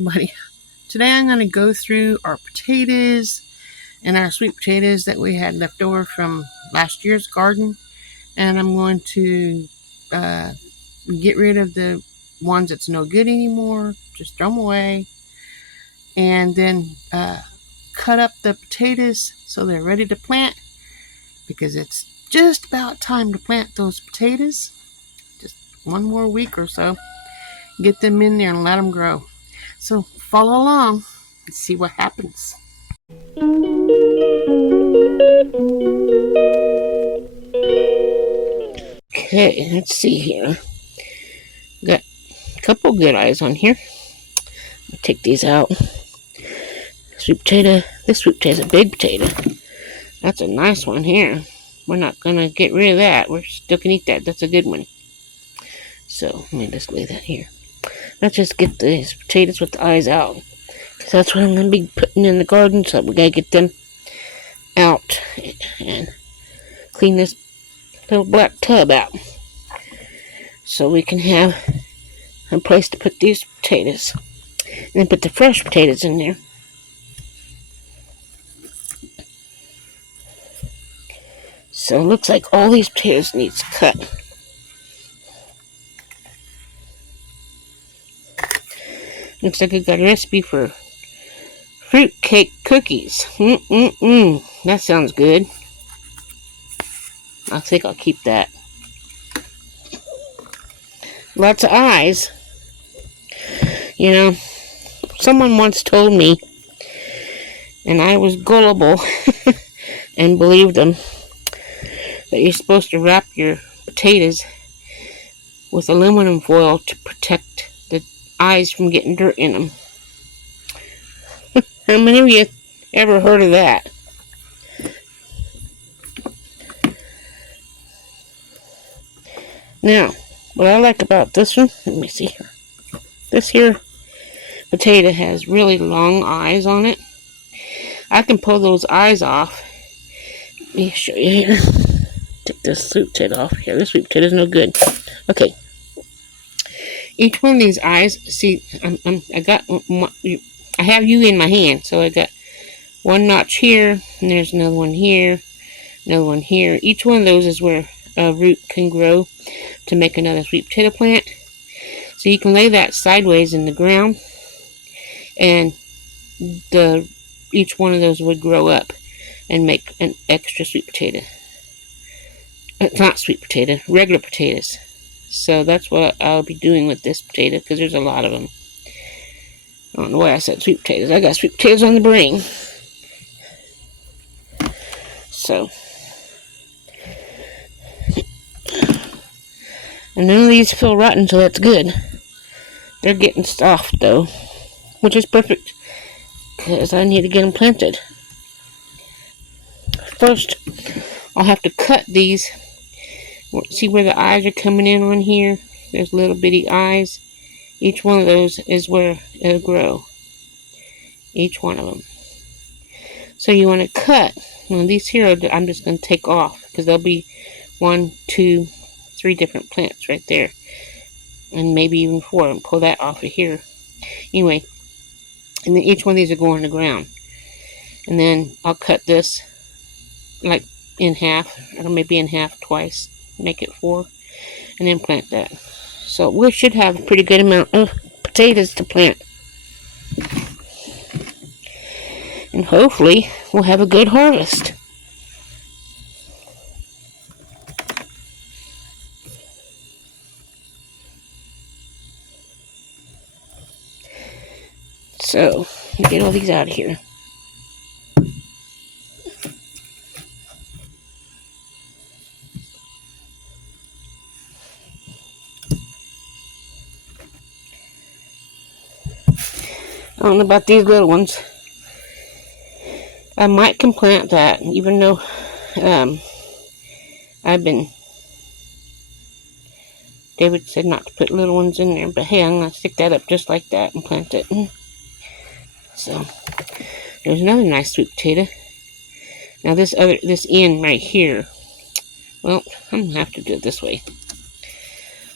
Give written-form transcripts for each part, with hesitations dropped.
Buddy, today I'm going to go through our potatoes and our sweet potatoes that we had left over from last year's garden, and I'm going to get rid of the ones that's no good anymore, just throw them away, and then cut up the potatoes so they're ready to plant, because it's just about time to plant those potatoes. Just one more week or so, get them in there and let them grow. So follow along and see what happens. Okay, let's see here. Got a couple good eyes on here. I'll take these out. Sweet potato. This sweet potato is a big potato. That's a nice one here. We're not gonna get rid of that. We're still gonna eat that. That's a good one. So let me just lay that here. Let's just get these potatoes with the eyes out, because that's what I'm gonna be putting in the garden. So we gotta get them out and clean this little black tub out, so we can have a place to put these potatoes, and then put the fresh potatoes in there. So it looks like all these potatoes needs cut. Looks like I got a recipe for fruit cake cookies. That sounds good. I think I'll keep that. Lots of eyes. You know, someone once told me, and I was gullible and believed them, that you're supposed to wrap your potatoes with aluminum foil to protect the eyes from getting dirt in them. How many of you ever heard of that? Now, what I like about this one, let me see here. This here potato has really long eyes on it. I can pull those eyes off. Let me show you here. Take this sweet potato off here. This sweet potato is no good. Okay. Each one of these eyes, see, I have you in my hand, so I got one notch here, and there's another one here, another one here. Each one of those is where a root can grow to make another sweet potato plant. So you can lay that sideways in the ground, and each one of those would grow up and make an extra sweet potato. It's not sweet potato, regular potatoes. So that's what I'll be doing with this potato, because there's a lot of them. I don't know why I said sweet potatoes. I got sweet potatoes on the brain. So, and none of these feel rotten, so that's good. They're getting soft though, which is perfect, because I need to get them planted. First, I'll have to cut these. See where the eyes are coming in on here? There's little bitty eyes. Each one of those is where it'll grow. Each one of them. So you want to cut. Now these here, I'm just going to take off, because there'll be 1, 2, 3 different plants right there. And maybe even 4. And pull that off of here. Anyway. And then each one of these will go on the ground. And then I'll cut this like in half. Or maybe in half twice. Make it 4. And then plant that. So we should have a pretty good amount of potatoes to plant. And hopefully we'll have a good harvest. So, get all these out of here. I don't know about these little ones. I might can plant that, even though David said not to put little ones in there, but hey, I'm going to stick that up just like that and plant it. So, there's another nice sweet potato. Now this end right here, well, I'm going to have to do it this way.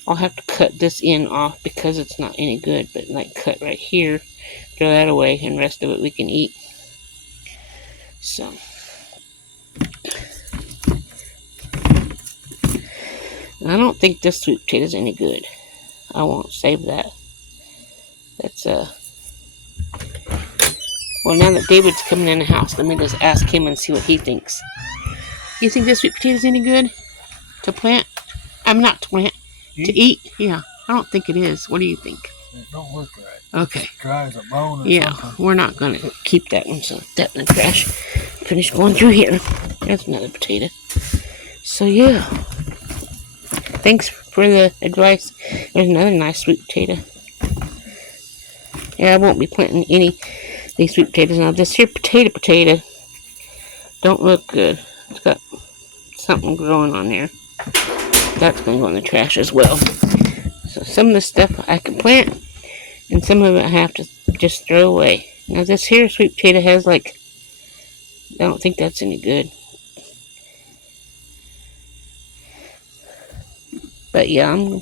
I'll have to cut this end off because it's not any good, but like cut right here throw that away, and the rest of it we can eat. So, I don't think this sweet potato is any good. I won't save that. That's well, now that David's coming in the house, let me just ask him and see what he thinks. You think this sweet potato is any good to plant? I'm not to plant. To eat? Yeah, I don't think it is. What do you think? It don't look right. Okay. It's dry as a bone or yeah, something. We're not going to keep that one, so that in the trash. Finish going through here. There's another potato. So, yeah. Thanks for the advice. There's another nice sweet potato. Yeah, I won't be planting any of these sweet potatoes now. This here potato don't look good. It's got something growing on there. That's going to go in the trash as well. So some of the stuff I can plant, and some of it I have to just throw away. Now this here sweet potato has like, I don't think that's any good. But yeah,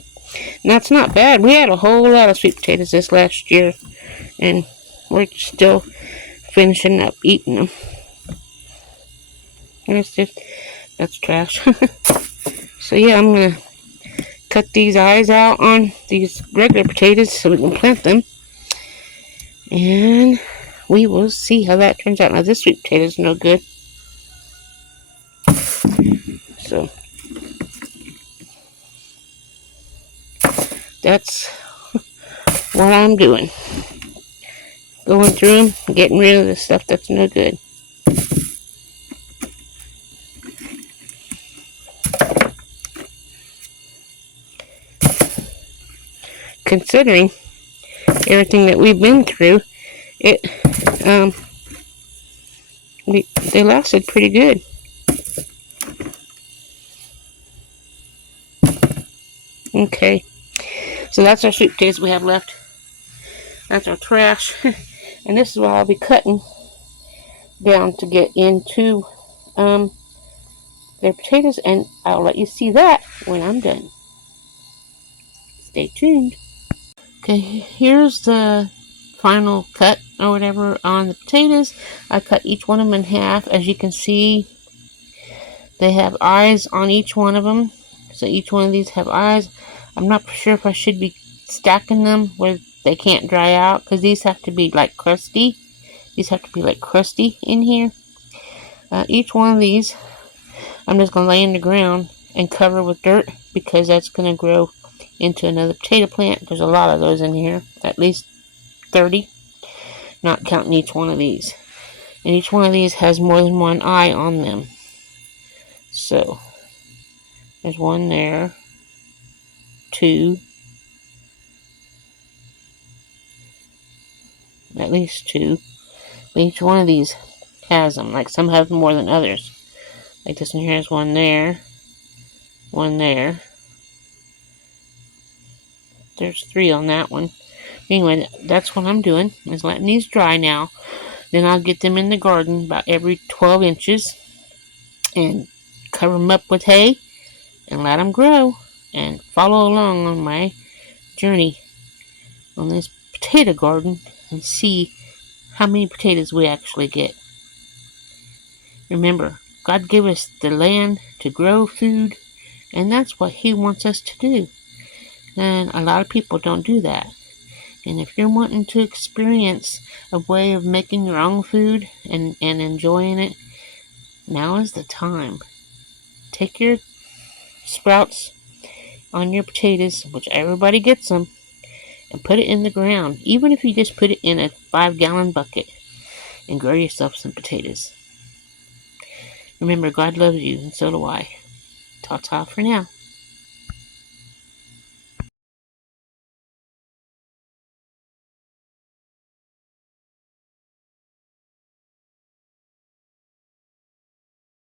that's not bad. We had a whole lot of sweet potatoes this last year, and we're still finishing up eating them. And it's just, that's trash. So yeah, I'm going to cut these eyes out on these regular potatoes so we can plant them. And we will see how that turns out. Now this sweet potato is no good. So that's what I'm doing. Going through them, getting rid of the stuff that's no good. Considering everything that we've been through, they lasted pretty good. Okay, so that's our sweet potatoes we have left. That's our trash. And this is what I'll be cutting down to get into their potatoes, and I'll let you see that when I'm done. Stay tuned. Okay, here's the final cut or whatever on the potatoes. I cut each one of them in half. As you can see, they have eyes on each one of them. So each one of these have eyes. I'm not sure if I should be stacking them where they can't dry out, because these have to be like crusty. These have to be like crusty in here. Each one of these, I'm just going to lay in the ground and cover with dirt, because that's going to grow into another potato plant. There's a lot of those in here, at least 30, not counting each one of these. And each one of these has more than one eye on them. So there's one there, 2, at least 2. Each one of these has them. Like some have more than others. Like this one here has one there, one there. There's 3 on that one. Anyway, that's what I'm doing, is letting these dry now. Then I'll get them in the garden about every 12 inches and cover them up with hay and let them grow, and follow along on my journey on this potato garden and see how many potatoes we actually get. Remember, God gave us the land to grow food, and that's what He wants us to do. And a lot of people don't do that. And if you're wanting to experience a way of making your own food and enjoying it, now is the time. Take your sprouts on your potatoes, which everybody gets them, and put it in the ground. Even if you just put it in a 5-gallon bucket, and grow yourself some potatoes. Remember, God loves you, and so do I. Ta-ta for now.